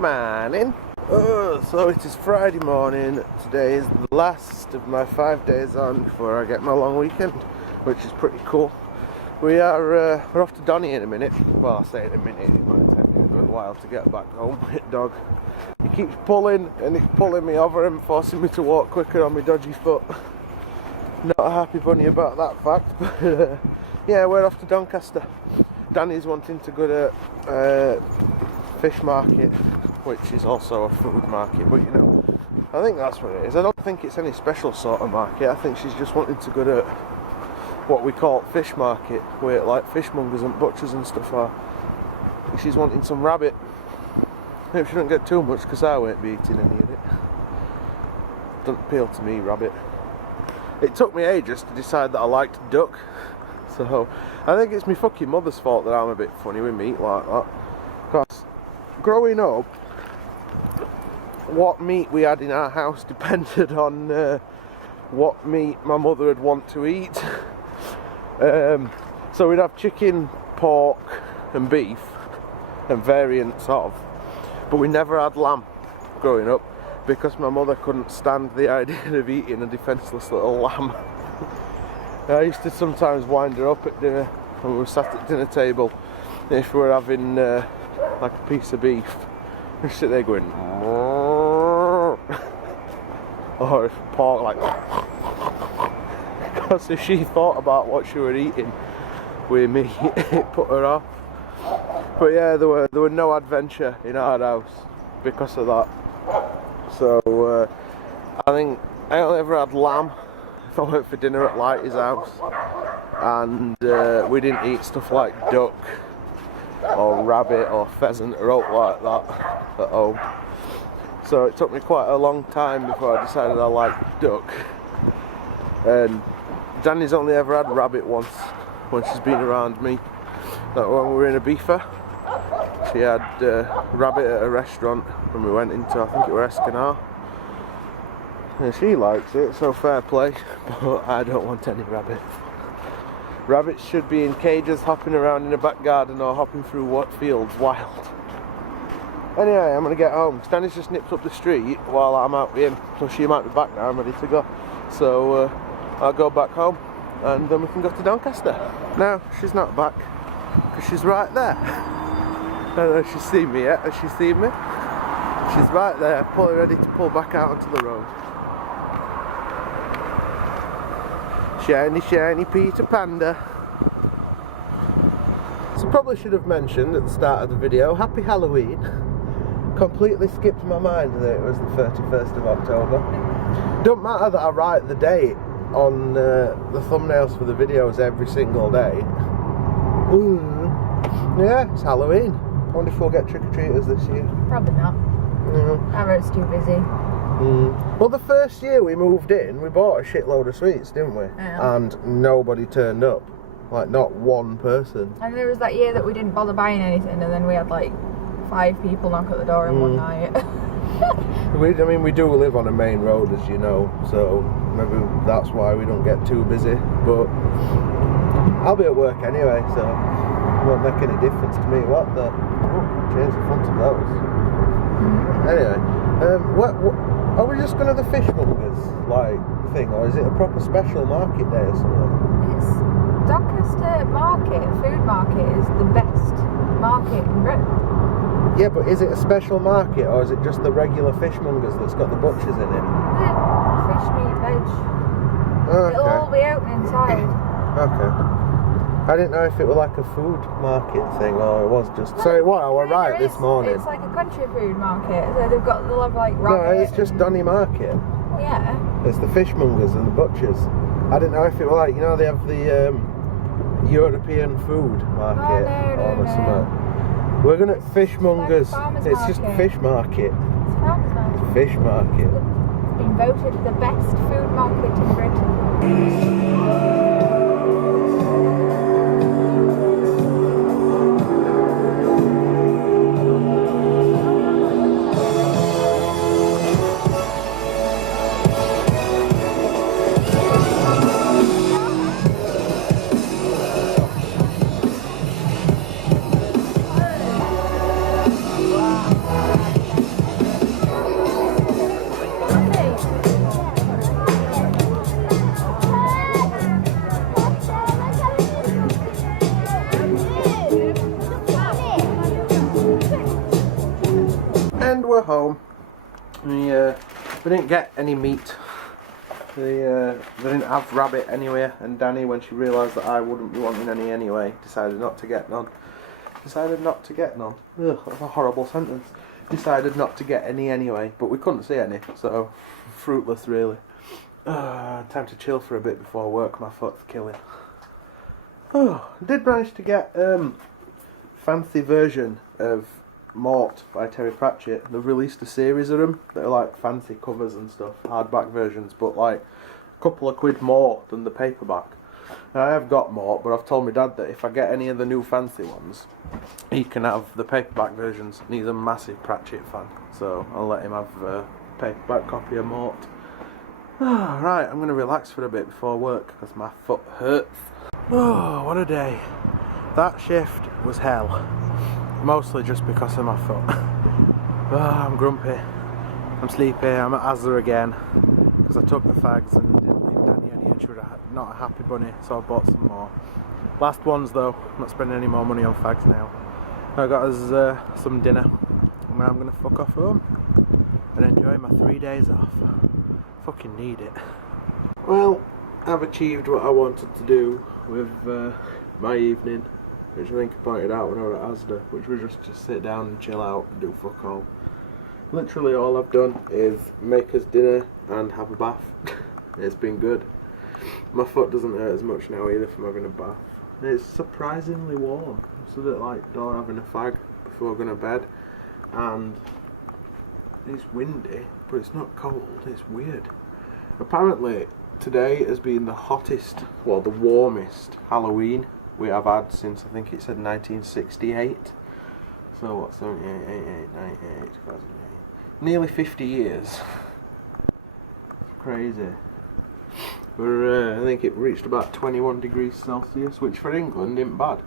Morning. So it is Friday morning. Today is the last of my 5 days on before I get my long weekend, which is pretty cool. We're off to Donny in a minute. Well, I say in a minute, it might take me a good while to get back home. Hit dog. He keeps pulling and he's pulling me over and forcing me to walk quicker on my dodgy foot. Not a happy bunny about that fact, but yeah, we're off to Doncaster. Danny's wanting to go to fish market, which is also a food market, but you know, I think that's what it is. I don't think it's any special sort of market. I think she's just wanting to go to what we call fish market, where like fishmongers and butchers and stuff are. She's wanting some rabbit. Hope she don't get too much, because I won't be eating any of it. Doesn't appeal to me, rabbit. It took me ages to decide that I liked duck, so I think it's my fucking mother's fault that I'm a bit funny with meat like that. Because growing up, what meat we had in our house depended on what meat my mother would want to eat. So we'd have chicken, pork and beef and variants of, but we never had lamb growing up because my mother couldn't stand the idea of eating a defenceless little lamb. I used to sometimes wind her up at dinner when we were sat at dinner table, if we were having like a piece of beef, and sit there going or if pork, like because if she thought about what she were eating with me, it put her off. But yeah, there were no adventure in our house because of that. So I think I only ever had lamb if I went for dinner at Lighty's house, and we didn't eat stuff like duck or rabbit or pheasant or aught like that at home. So it took me quite a long time before I decided I liked duck. And Danny's only ever had rabbit once when she's been around me. That when we were in Ibiza, she had rabbit at a restaurant when we went into, I think it was Escanal. And she likes it, so fair play, but I don't want any rabbit. Rabbits should be in cages hopping around in a back garden or hopping through what fields wild. Anyway, I'm gonna get home. Stanley's just nipped up the street while I'm out with him, so she might be back now. I'm ready to go. So I'll go back home and then we can go to Doncaster. No, she's not back because she's right there. I don't know if she's seen me yet. Has she seen me? She's right there, ready to pull back out onto the road. Shiny, shiny Peter Panda. So probably should have mentioned at the start of the video, happy Halloween. Completely skipped my mind that it was the 31st of October. Don't matter that I write the date on the thumbnails for the videos every single day. Yeah, it's Halloween. I wonder if we'll get trick-or-treaters this year. Probably not. Our road's too busy. Well, the first year we moved in, we bought a shitload of sweets, didn't we? Yeah. And nobody turned up. Like, not one person. And there was that year that we didn't bother buying anything, and then we had like 5 people knock at the door in one night. I mean, we do live on a main road, as you know, so maybe that's why we don't get too busy. But I'll be at work anyway, so it won't make any difference to me. What the? Change the front of those. Anyway, what are we just going to the fishmongers like thing, or is it a proper special market day or something? It's Doncaster Market, food market, is the best market in Britain. Yeah, but is it a special market, or is it just the regular fishmongers that's got the butchers in it? Yeah, fish, meat, veg. Okay. It'll all be open inside. Okay. I didn't know if it was like a food market thing, or it was just... Sorry, what? I was right this morning. It's like a country food market, so they'll have like rabbit. No, it's just Donny Market. Yeah. It's the fishmongers and the butchers. I didn't know if it was like, you know, they have the European food market or something. We're going to fishmongers. It's just fish market. It's farmers market. Fish market. It's been voted the best food market in Britain. home. We didn't get any meat. They didn't have rabbit anywhere, and Danny, when she realised that I wouldn't be wanting any anyway, decided not to get none. Decided not to get none. Ugh, that's a horrible sentence. Decided not to get any anyway, but we couldn't see any, so fruitless really. Time to chill for a bit before work, my foot's killing. Oh, I did manage to get fancy version of Mort by Terry Pratchett. They've released a series of them that are like fancy covers and stuff, hardback versions, but like a couple of quid more than the paperback. Now, I have got Mort, but I've told my dad that if I get any of the new fancy ones, he can have the paperback versions, and he's a massive Pratchett fan, so I'll let him have a paperback copy of Mort. Right, I'm going to relax for a bit before work because my foot hurts. Oh, what a day. That shift was hell. Mostly just because of my foot. I'm grumpy. I'm sleepy. I'm at Asda again because I took the fags and didn't leave Danny any, and she was not a happy bunny, so I bought some more. Last ones though. I'm not spending any more money on fags now. I got us some dinner, and now I'm going to fuck off home and enjoy my 3 days off. Fucking need it. Well, I've achieved what I wanted to do with my evening, which I think I pointed out when I was at Asda, which was just sit down and chill out and do fuck all. Literally all I've done is make us dinner and have a bath. It's been good. My foot doesn't hurt as much now either from having a bath. It's surprisingly warm. It's a bit like Dora having a fag before going to bed, and it's windy, but it's not cold. It's weird. Apparently today has been the hottest, well, the warmest Halloween we have had since, I think it said 1968. So what, 78, 88, 98, 2008. Nearly 50 years. Crazy. But I think it reached about 21 degrees Celsius, which for England isn't bad.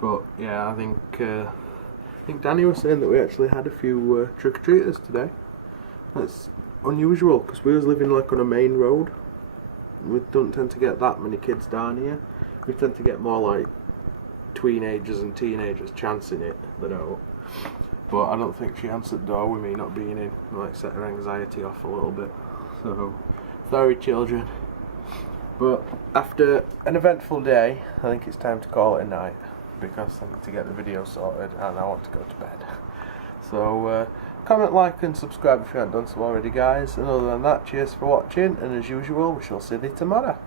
But yeah, I think Danny was saying that we actually had a few trick-or-treaters today. That's unusual because we was living like on a main road. We don't tend to get that many kids down here. We tend to get more like teenagers and teenagers chancing it than out. But I don't think she answered the door with me not being in. Like, set her anxiety off a little bit. So, sorry children. But after an eventful day, I think it's time to call it a night, because I need to get the video sorted and I want to go to bed. So comment, like and subscribe if you haven't done so already, guys. And other than that, cheers for watching, and as usual, we shall see you tomorrow.